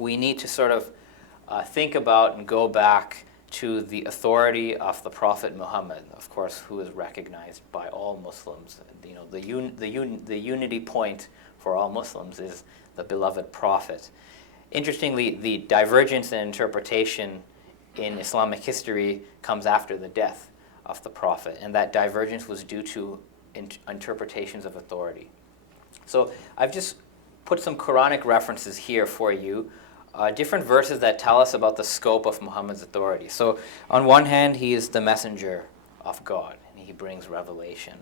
we need to sort of think about and go back to the authority of the Prophet Muhammad, of course, who is recognized by all Muslims. You know, the unity point for all Muslims is the beloved Prophet. Interestingly, the divergence in interpretation in Islamic history comes after the death of the Prophet, and that divergence was due to interpretations of authority. So I've just put some Quranic references here for you, different verses that tell us about the scope of Muhammad's authority. So on one hand, he is the messenger of God, and he brings revelation.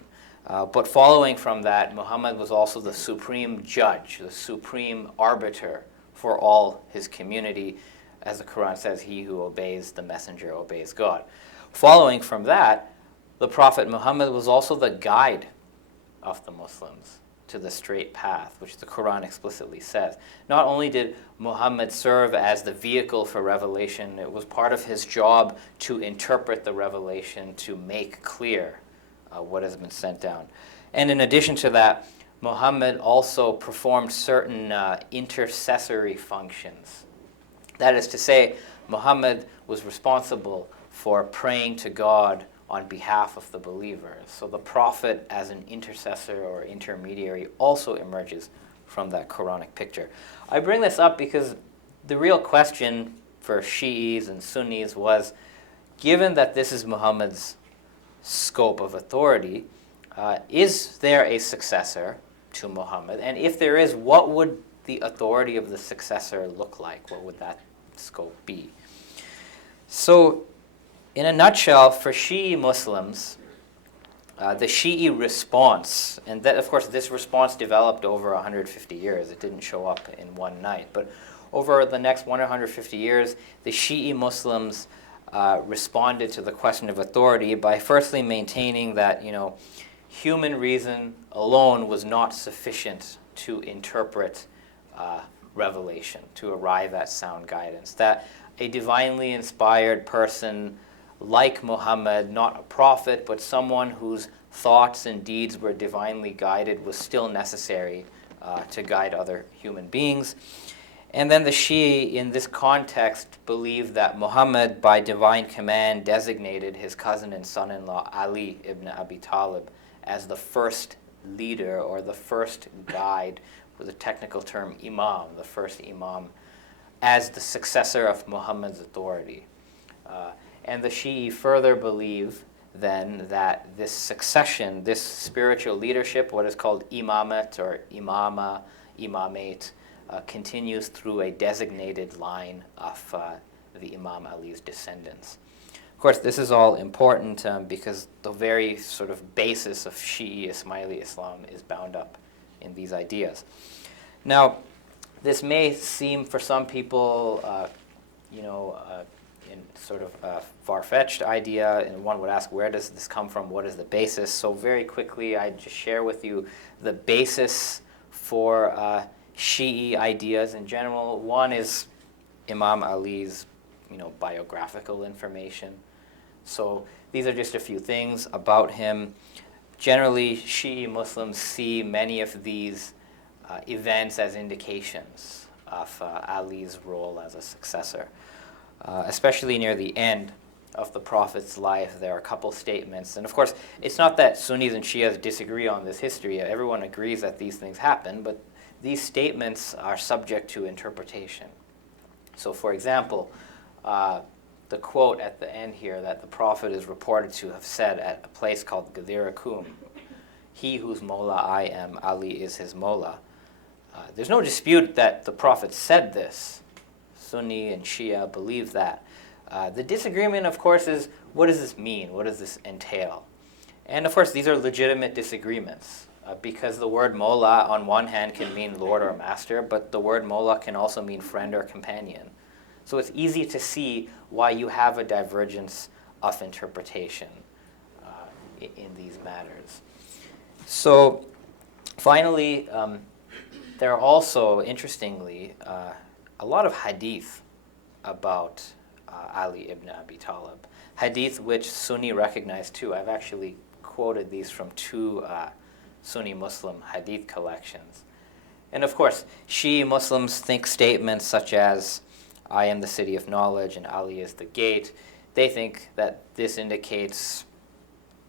But following from that, Muhammad was also the supreme judge, the supreme arbiter for all his community. As the Quran says, he who obeys the messenger obeys God. Following from that, the Prophet Muhammad was also the guide of the Muslims to the straight path, which the Quran explicitly says. Not only did Muhammad serve as the vehicle for revelation, it was part of his job to interpret the revelation, to make clear what has been sent down. And in addition to that, Muhammad also performed certain intercessory functions. That is to say, Muhammad was responsible for praying to God on behalf of the believers. So the Prophet as an intercessor or intermediary also emerges from that Quranic picture. I bring this up because the real question for Shi'is and Sunnis was, given that this is Muhammad's scope of authority, is there a successor to Muhammad? And if there is, what would the authority of the successor look like? What would that scope be? So, in a nutshell, for Shi'i Muslims, the Shi'i response, and that, of course, this response developed over 150 years. It didn't show up in one night. But over the next 150 years, the Shi'i Muslims responded to the question of authority by firstly maintaining that, human reason alone was not sufficient to interpret revelation, to arrive at sound guidance. That a divinely inspired person like Muhammad, not a prophet, but someone whose thoughts and deeds were divinely guided, was still necessary to guide other human beings. And then the Shi'i, in this context, believed that Muhammad, by divine command, designated his cousin and son-in-law, Ali ibn Abi Talib, as the first leader or the first guide, with a technical term, Imam, the first Imam, as the successor of Muhammad's authority. And the Shi'i further believe then that this succession, this spiritual leadership, what is called imamat or imama, imamate, continues through a designated line of the Imam Ali's descendants. Of course, this is all important because the very sort of basis of Shi'i Ismaili Islam is bound up in these ideas. Now, this may seem for some people, in sort of a far-fetched idea, and one would ask, where does this come from? What is the basis? So very quickly, I just share with you the basis for Shi'i ideas in general. One is Imam Ali's, biographical information. So these are just a few things about him. Generally, Shi'i Muslims see many of these events as indications of Ali's role as a successor. Especially near the end of the Prophet's life, there are a couple statements. And of course, it's not that Sunnis and Shias disagree on this history. Everyone agrees that these things happen, but these statements are subject to interpretation. So for example, the quote at the end here that the Prophet is reported to have said at a place called Ghadir Akum, "He whose Mola I am, Ali is his Mola." There's no dispute that the Prophet said this. Sunni and Shia believe that. The disagreement, of course, is what does this mean? What does this entail? And of course, these are legitimate disagreements because the word Mola on one hand can mean Lord or Master, but the word Mola can also mean friend or companion. So it's easy to see why you have a divergence of interpretation in these matters. So finally, there are also, interestingly, a lot of hadith about Ali ibn Abi Talib. Hadith which Sunni recognize too. I've actually quoted these from two Sunni Muslim hadith collections. And of course, Shi'i Muslims think statements such as, I am the city of knowledge and Ali is the gate. They think that this indicates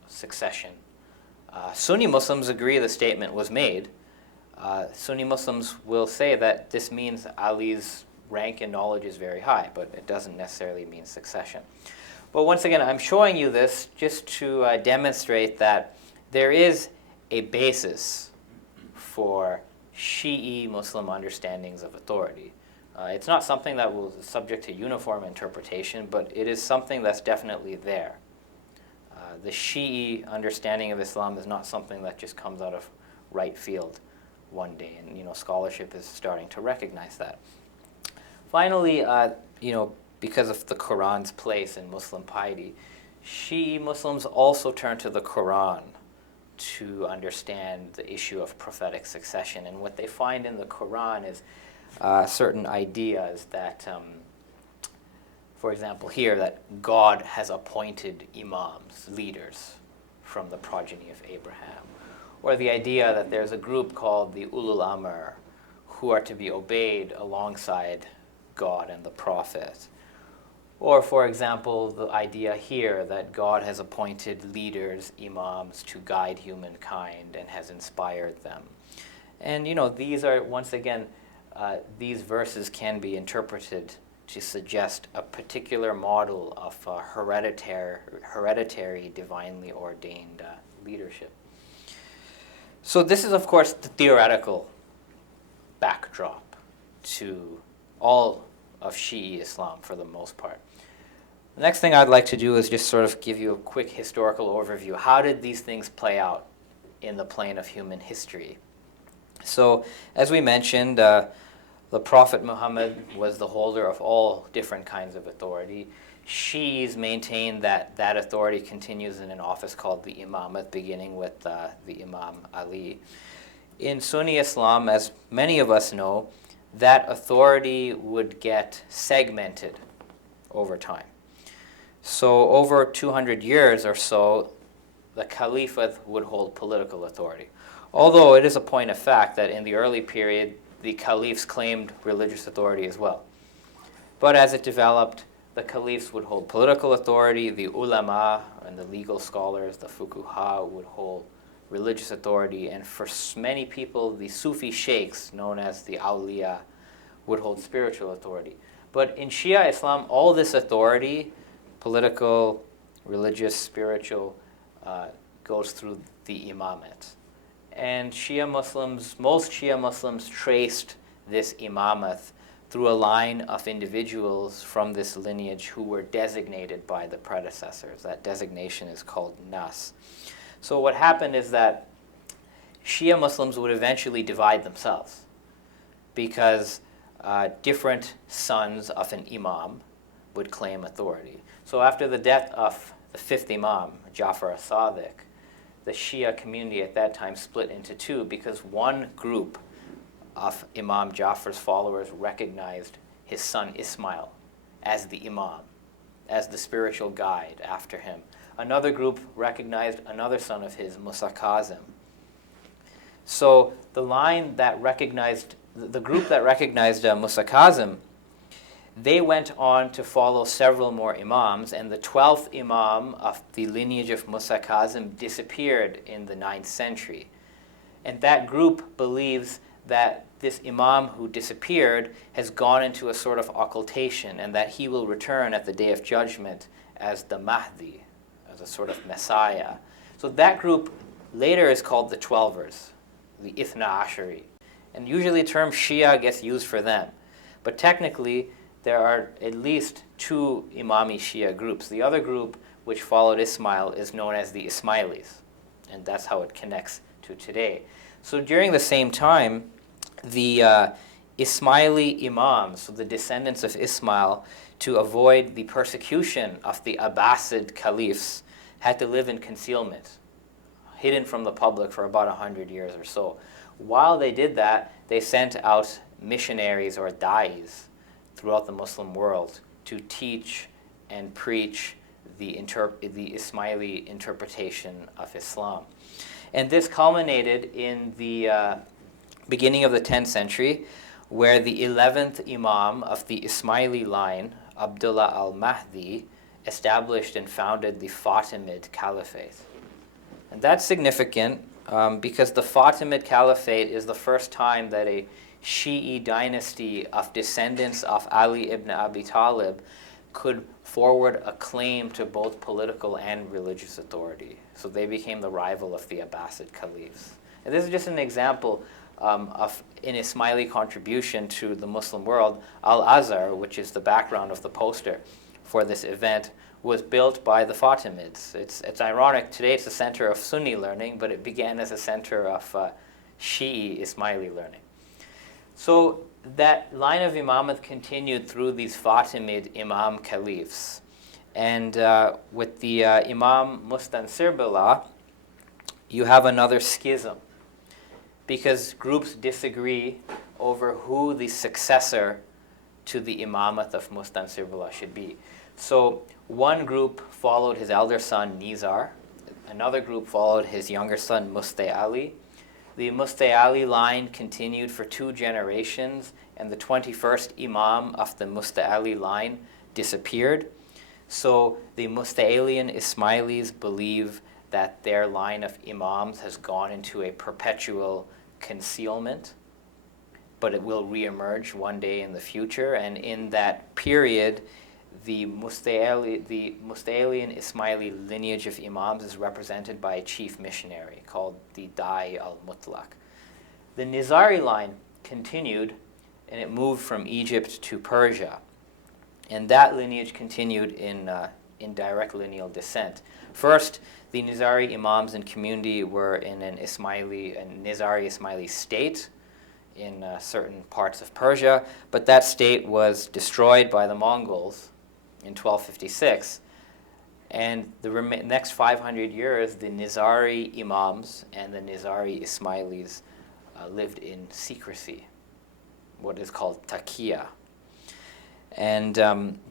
succession. Sunni Muslims agree the statement was made. Sunni Muslims will say that this means Ali's rank in knowledge is very high, but it doesn't necessarily mean succession. But once again, I'm showing you this just to demonstrate that there is a basis for Shi'i Muslim understandings of authority. It's not something that was subject to uniform interpretation, but it is something that's definitely there. The Shi'i understanding of Islam is not something that just comes out of right field one day, and scholarship is starting to recognize that. Finally, because of the Quran's place in Muslim piety, Shi'i Muslims also turn to the Quran to understand the issue of prophetic succession. And what they find in the Quran is certain ideas that, for example here, that God has appointed imams, leaders, from the progeny of Abraham. Or the idea that there's a group called the Ulul Amr who are to be obeyed alongside God and the Prophet. Or, for example, the idea here that God has appointed leaders, imams, to guide humankind and has inspired them. And, these are, once again, these verses can be interpreted to suggest a particular model of hereditary, divinely ordained leadership. So this is, of course, the theoretical backdrop to all of Shi'i Islam for the most part. The next thing I'd like to do is just sort of give you a quick historical overview. How did these things play out in the plane of human history? So, as we mentioned, the Prophet Muhammad was the holder of all different kinds of authority. Shi'is maintain that that authority continues in an office called the Imamate, beginning with the Imam Ali. In Sunni Islam, as many of us know, that authority would get segmented over time. So over 200 years or so, the caliphate would hold political authority. Although it is a point of fact that in the early period, the caliphs claimed religious authority as well. But as it developed, the caliphs would hold political authority, the ulama and the legal scholars, the fuqaha, would hold religious authority, and for many people, the Sufi sheikhs, known as the awliya, would hold spiritual authority. But in Shia Islam, all this authority, political, religious, spiritual, goes through the imamate. And most Shia Muslims traced this imamate through a line of individuals from this lineage who were designated by the predecessors. That designation is called nas. So what happened is that Shia Muslims would eventually divide themselves because different sons of an imam would claim authority. So after the death of the fifth imam, Ja'far as-Sadiq, the Shia community at that time split into two because one group of Imam Ja'far's followers recognized his son Ismail as the imam, as the spiritual guide after him. Another group recognized another son of his, Musa Kazim. So the group that recognized Musa Kazim, they went on to follow several more imams, and the 12th imam of the lineage of Musa Kazim disappeared in the 9th century. And that group believes that this imam who disappeared has gone into a sort of occultation and that he will return at the Day of Judgment as the Mahdi, as a sort of messiah. So that group later is called the Twelvers, the Ithna Ashari. And usually the term Shia gets used for them. But technically, there are at least two Imami Shia groups. The other group, which followed Ismail, is known as the Ismailis. And that's how it connects to today. So during the same time, the Ismaili imams, so the descendants of Ismail, to avoid the persecution of the Abbasid caliphs, had to live in concealment, hidden from the public for about 100 years or so. While they did that, they sent out missionaries or da'is throughout the Muslim world to teach and preach the Ismaili interpretation of Islam. And this culminated in the beginning of the 10th century, where the 11th Imam of the Ismaili line, Abdullah al-Mahdi, established and founded the Fatimid Caliphate. And that's significant because the Fatimid Caliphate is the first time that a Shi'i dynasty of descendants of Ali ibn Abi Talib could forward a claim to both political and religious authority. So they became the rival of the Abbasid caliphs. And this is just an example of an Ismaili contribution to the Muslim world. Al-Azhar, which is the background of the poster for this event, was built by the Fatimids. It's ironic, today it's a center of Sunni learning, but it began as a center of Shi'i Ismaili learning. So that line of imamate continued through these Fatimid Imam caliphs. And with the Imam Mustansir Billah, you have another schism, because groups disagree over who the successor to the imamate of Mustansir Billah should be. So one group followed his elder son Nizar, another group followed his younger son Musta'ali. The Musta'ali line continued for 2 generations, and the 21st Imam of the Musta'ali line disappeared. So the Musta'alian Ismailis believe that their line of Imams has gone into a perpetual concealment, but it will reemerge one day in the future. And in that period, the Musta'alian Ismaili lineage of Imams is represented by a chief missionary called the Da'i al-Mutlaq. The Nizari line continued, and it moved from Egypt to Persia. And that lineage continued in direct lineal descent. First, the Nizari Imams and community were in an Nizari Ismaili state in certain parts of Persia, but that state was destroyed by the Mongols in 1256. And the next 500 years, the Nizari Imams and the Nizari Ismailis lived in secrecy, what is called taqiyya. And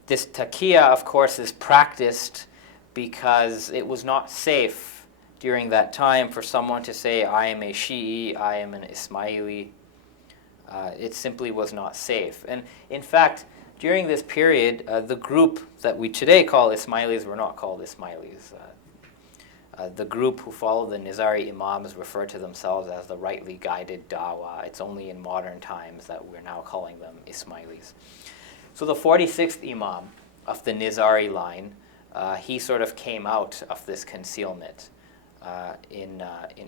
this taqiyya, of course, is practiced because it was not safe during that time for someone to say, I am a Shi'i, I am an Ismaili. It simply was not safe. And in fact, during this period, the group that we today call Ismailis were not called Ismailis. The group who followed the Nizari Imams refer to themselves as the rightly guided Dawah. It's only in modern times that we're now calling them Ismailis. So the 46th Imam of the Nizari line, he sort of came out of this concealment in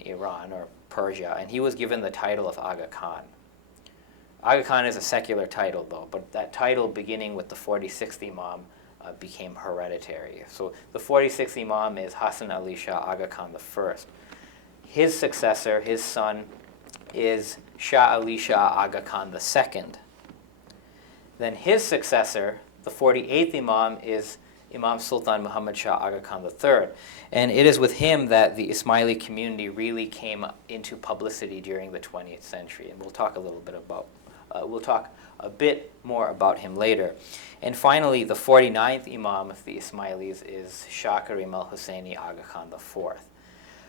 Iran or Persia, and he was given the title of Aga Khan. Aga Khan is a secular title, though, but that title, beginning with the 46th Imam, became hereditary. So the 46th Imam is Hassan Ali Shah Aga Khan I. His successor, his son, is Shah Ali Shah Aga Khan II. Then his successor, the 48th Imam, is Imam Sultan Muhammad Shah Aga Khan III. And it is with him that the Ismaili community really came into publicity during the 20th century. And we'll talk a bit more about him later. And finally, the 49th Imam of the Ismailis is Shah Karim al-Husseini Aga Khan IV.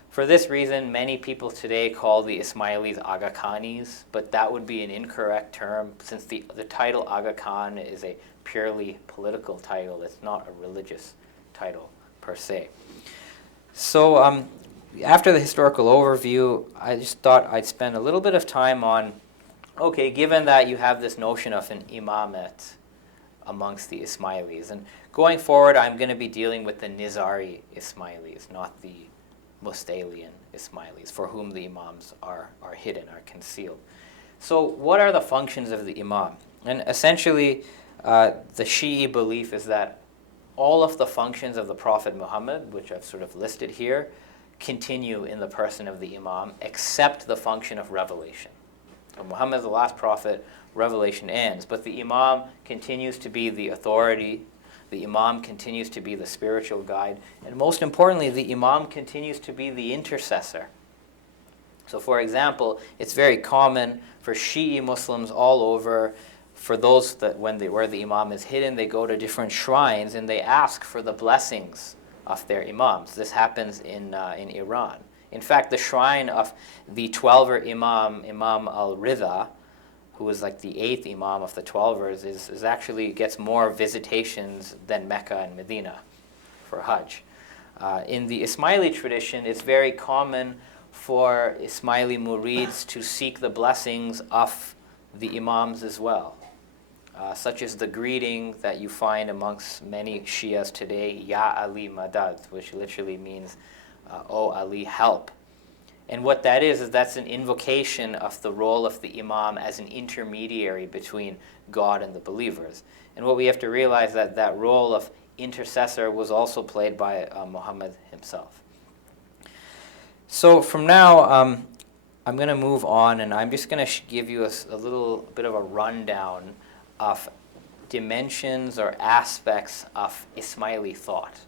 For this reason, many people today call the Ismailis Aga Khanis, but that would be an incorrect term since the title Aga Khan is a purely political title. It's not a religious title per se. So after the historical overview, I just thought I'd spend a little bit of time on, okay, given that you have this notion of an imamate amongst the Ismailis, and going forward I'm going to be dealing with the Nizari Ismailis, not the Musta'alian Ismailis, for whom the imams are hidden, are concealed. So what are the functions of the imam? And essentially, the Shi'i belief is that all of the functions of the Prophet Muhammad, which I've sort of listed here, continue in the person of the imam, except the function of revelation. So Muhammad is the last prophet, revelation ends, but the imam continues to be the authority. The imam continues to be the spiritual guide. And most importantly, the imam continues to be the intercessor. So for example, it's very common for Shi'i Muslims all over, for those that where the imam is hidden, they go to different shrines and they ask for the blessings of their imams. This happens in Iran. In fact, the shrine of the Twelver Imam, Imam al-Ridha, who was like the 8th Imam of the Twelvers, is actually gets more visitations than Mecca and Medina for Hajj. In the Ismaili tradition, it's very common for Ismaili murids to seek the blessings of the Imams as well, such as the greeting that you find amongst many Shias today, Ya Ali Madad, which literally means, O Ali, help. And what that is that's an invocation of the role of the Imam as an intermediary between God and the believers. And what we have to realize that that role of intercessor was also played by Muhammad himself. So from now, I'm going to move on, and I'm just going to give you a little bit of a rundown of dimensions or aspects of Ismaili thought.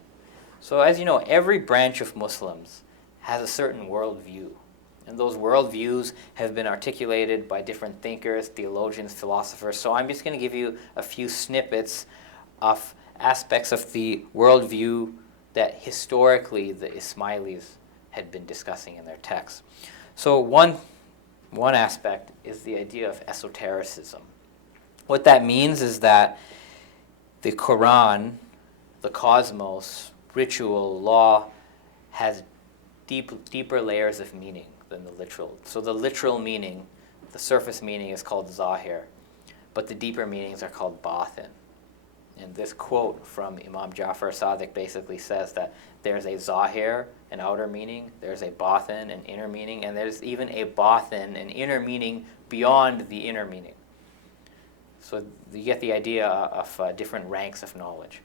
So as you know, every branch of Muslims has a certain worldview. And those worldviews have been articulated by different thinkers, theologians, philosophers. So I'm just going to give you a few snippets of aspects of the worldview that historically the Ismailis had been discussing in their texts. So one aspect is the idea of esotericism. What that means is that the Quran, the cosmos, ritual, law, has deeper layers of meaning than the literal. So the literal meaning, the surface meaning is called zahir, but the deeper meanings are called batin. And this quote from Imam Jafar Sadiq basically says that there's a zahir, an outer meaning, there's a batin, an inner meaning, and there's even a batin, an inner meaning beyond the inner meaning. So you get the idea of different ranks of knowledge.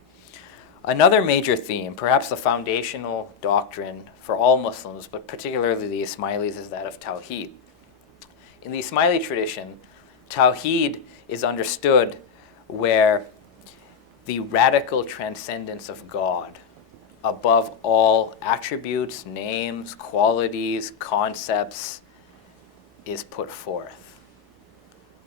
Another major theme, perhaps the foundational doctrine for all Muslims, but particularly the Ismailis, is that of Tawheed. In the Ismaili tradition, Tawheed is understood where the radical transcendence of God above all attributes, names, qualities, concepts is put forth.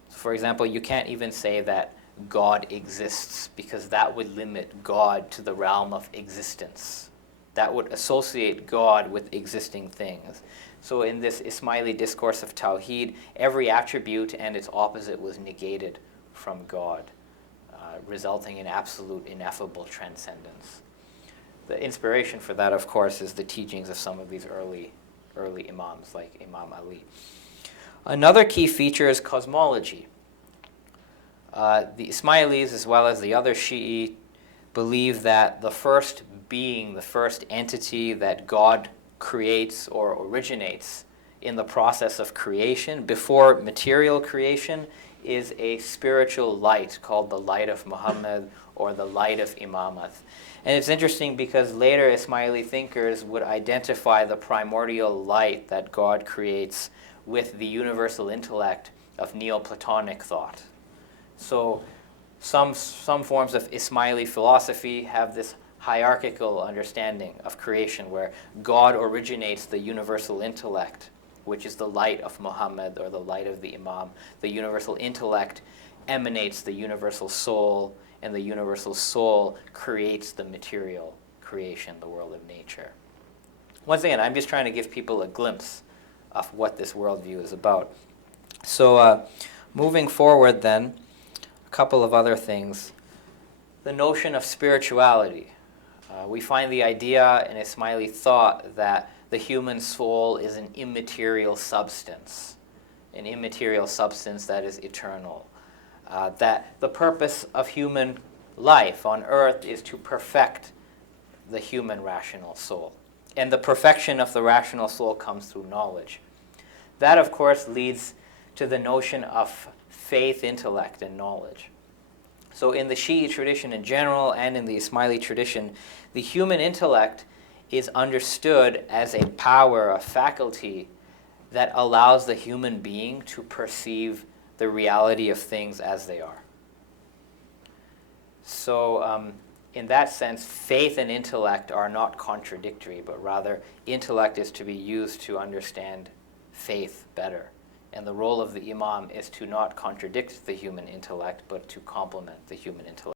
So for example, you can't even say that God exists, because that would limit God to the realm of existence. That would associate God with existing things. So in this Ismaili discourse of Tawheed, every attribute and its opposite was negated from God, resulting in absolute ineffable transcendence. The inspiration for that, of course, is the teachings of some of these early Imams, like Imam Ali. Another key feature is cosmology. The Ismailis, as well as the other Shi'i, believe that the first being, the first entity that God creates or originates in the process of creation, before material creation, is a spiritual light called the light of Muhammad or the light of Imamat. And it's interesting because later Ismaili thinkers would identify the primordial light that God creates with the universal intellect of Neoplatonic thought. So some forms of Ismaili philosophy have this hierarchical understanding of creation where God originates the universal intellect, which is the light of Muhammad or the light of the Imam. The universal intellect emanates the universal soul, and the universal soul creates the material creation, the world of nature. Once again, I'm just trying to give people a glimpse of what this worldview is about. So moving forward then, a couple of other things. The notion of spirituality. We find the idea in Ismaili thought that the human soul is an immaterial substance that is eternal. That the purpose of human life on earth is to perfect the human rational soul. And the perfection of the rational soul comes through knowledge. That, of course, leads to the notion of faith, intellect, and knowledge. So in the Shi'i tradition in general and in the Ismaili tradition, the human intellect is understood as a power, a faculty that allows the human being to perceive the reality of things as they are. So in that sense, faith and intellect are not contradictory, but rather intellect is to be used to understand faith better. And the role of the Imam is to not contradict the human intellect, but to complement the human intellect.